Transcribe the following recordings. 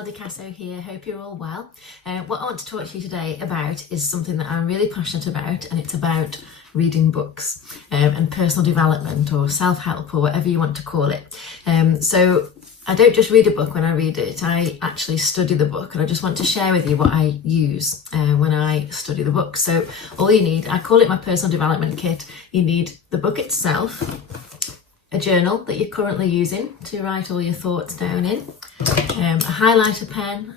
Isabel Di Casso here, hope you're all well. What I want to talk to you today about is something that I'm really passionate about, and it's about reading books and personal development or self-help or whatever you want to call it. So I don't just read a book when I read it, I actually study the book, and I just want to share with you what I use when I study the book. So all you need, I call it my personal development kit. You need the book itself, a journal that you're currently using to write all your thoughts down in, a highlighter pen,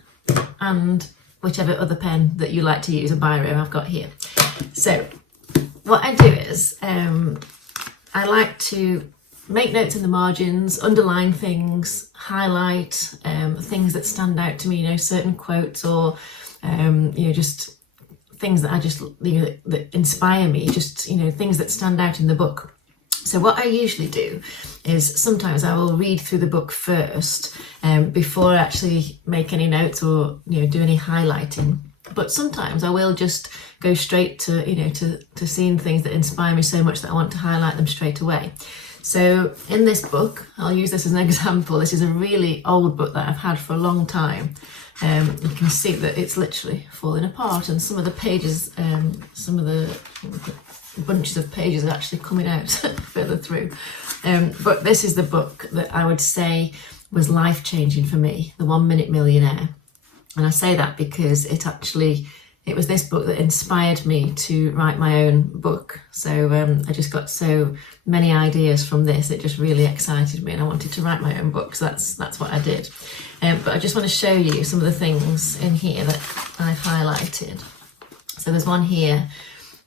and whichever other pen that you like to use, a biro I've got here. So what I do is I like to make notes in the margins, underline things, highlight things that stand out to me, certain quotes or just things that that inspire me, things that stand out in the book. So what I usually do is sometimes I will read through the book first before I actually make any notes or do any highlighting. But sometimes I will just go straight to seeing things that inspire me so much that I want to highlight them straight away. So in this book, I'll use this as an example. This is a really old book that I've had for a long time. You can see that it's literally falling apart, and some of the pages, some of the bunches of pages are actually coming out further through. But this is the book that I would say was life-changing for me, The 1 Minute Millionaire. And I say that because it was this book that inspired me to write my own book. So I just got so many ideas from this. It just really excited me, and I wanted to write my own book. So that's what I did. But I just want to show you some of the things in here that I've highlighted. So there's one here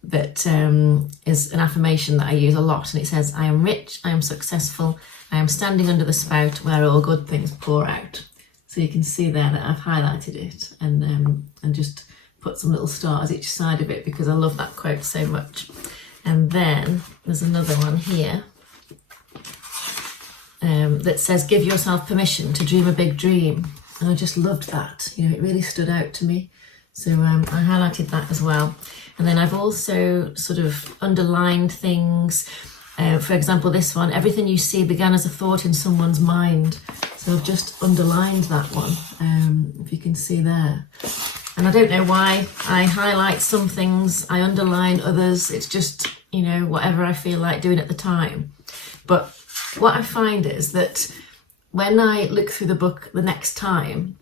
that is an affirmation that I use a lot, and it says, "I am rich, I am successful, I am standing under the spout where all good things pour out." So you can see there that I've highlighted it and just put some little stars each side of it because I love that quote so much. And then there's another one here that says, "Give yourself permission to dream a big dream." And I just loved that. It really stood out to me. So I highlighted that as well. And then I've also sort of underlined things. For example, this one, "Everything you see began as a thought in someone's mind." So I've just underlined that one, if you can see there. And I don't know why I highlight some things, I underline others. It's just, whatever I feel like doing at the time. But what I find is that when I look through the book the next time,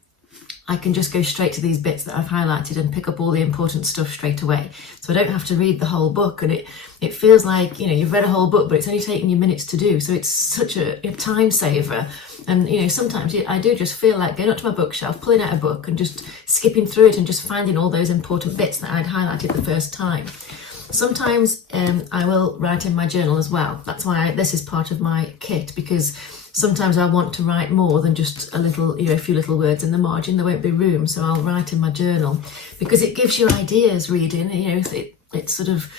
I can just go straight to these bits that I've highlighted and pick up all the important stuff straight away. So I don't have to read the whole book, and it feels like, you've read a whole book, but it's only taking you minutes to do. So it's such a time saver. And, sometimes I do just feel like going up to my bookshelf, pulling out a book and just skipping through it and just finding all those important bits that I'd highlighted the first time. Sometimes I will write in my journal as well. That's why this is part of my kit, because sometimes I want to write more than just a few little words in the margin. There won't be room, so I'll write in my journal because it gives you ideas reading. It sort of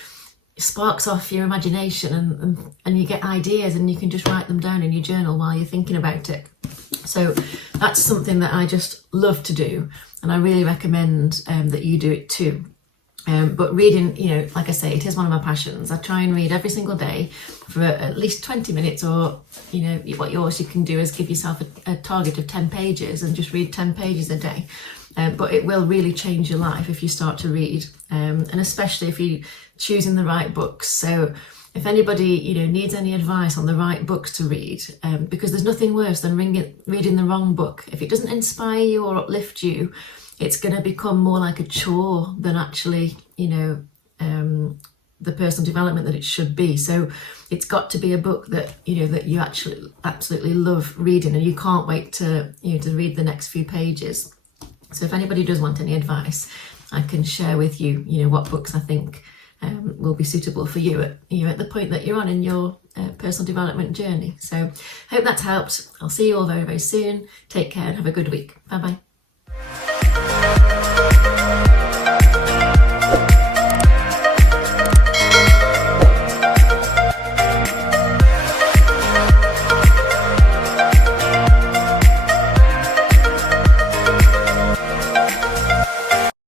sparks off your imagination, and you get ideas, and you can just write them down in your journal while you're thinking about it. So that's something that I just love to do, and I really recommend that you do it too. But reading, like I say, it is one of my passions. I try and read every single day for at least 20 minutes, or, what you can do is give yourself a target of 10 pages and just read 10 pages a day. But it will really change your life if you start to read, and especially if you're choosing the right books. So if anybody, needs any advice on the right books to read, because there's nothing worse than reading the wrong book. If it doesn't inspire you or uplift you, it's going to become more like a chore than actually, the personal development that it should be. So it's got to be a book that, that you actually absolutely love reading, and you can't wait to, to read the next few pages. So if anybody does want any advice, I can share with you, what books I think will be suitable for you at the point that you're on in your personal development journey. So hope that's helped. I'll see you all very, very soon. Take care and have a good week. Bye-bye.